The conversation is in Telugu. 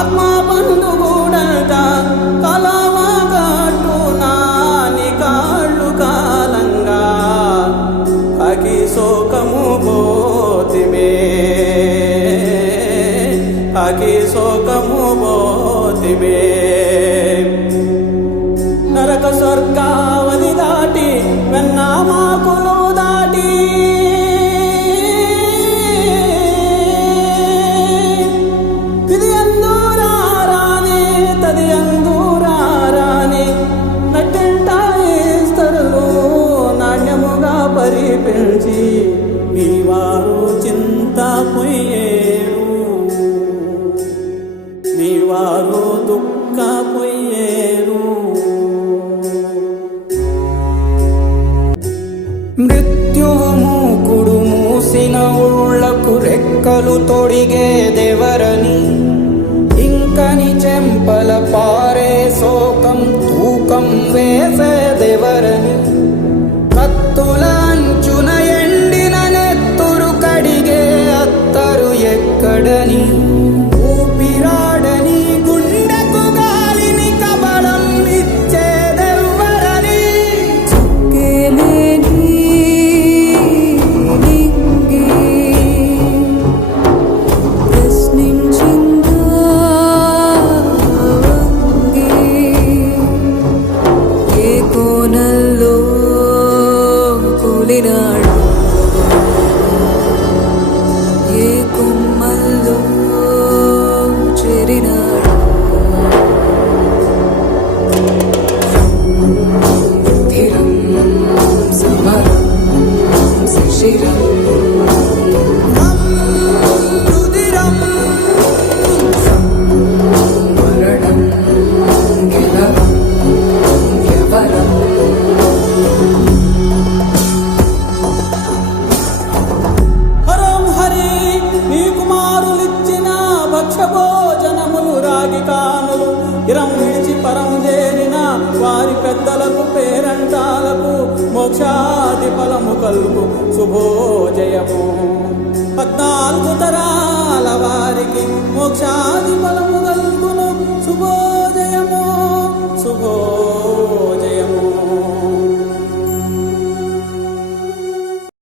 ఆత్మ పండు కూడంట కలవా కట్టునా కాళ్ళు కాలంగా. అకి శోకము పోతిమే. అకి శోకము నరక స్వర్గా వారు దుఃఖ పొయ్యేరు మృత్యువు మూకుడు మూసిన ఊళ్ళకు రెక్కలు తొడిగేదెవరని ఇంకని చెంపల పారే శోకం తూకం వేసేదెవరని దేవరని. కూలినాడు ఏ కొమ్మల్లో చేరినాడు. ధిరం సమరం శిశిరం. భోజనములు రాగి కానులు. ఇరం విడిచి పరం చేరిన వారి పెద్దలకు పేరంటాలకు మోక్షాది ఫలము కలుగు. శుభోజయము పద్నాలుగు తరాల వారికి మోక్షాది ఫలముగా